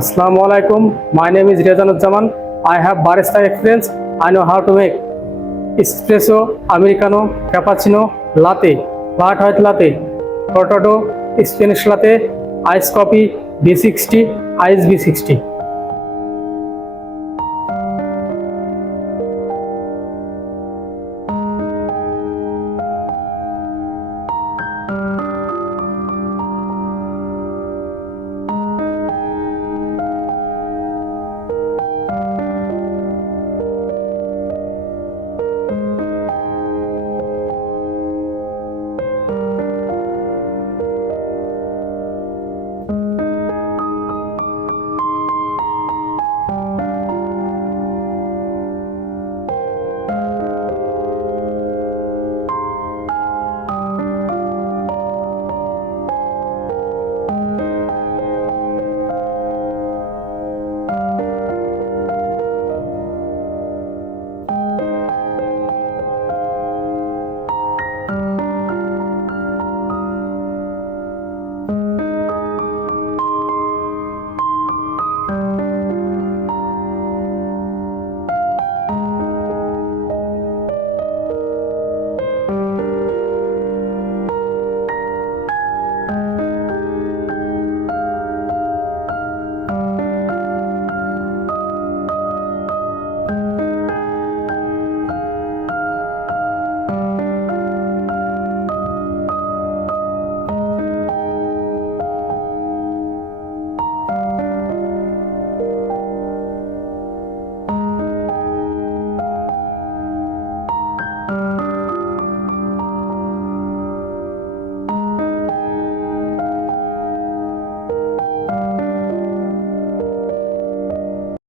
আসসালামু আলাইকুম my name is Rezanuzzaman I have barista experience I know how to make espresso americano cappuccino latte flat white latte potato Spanish latte ice coffee B sixty ice B sixty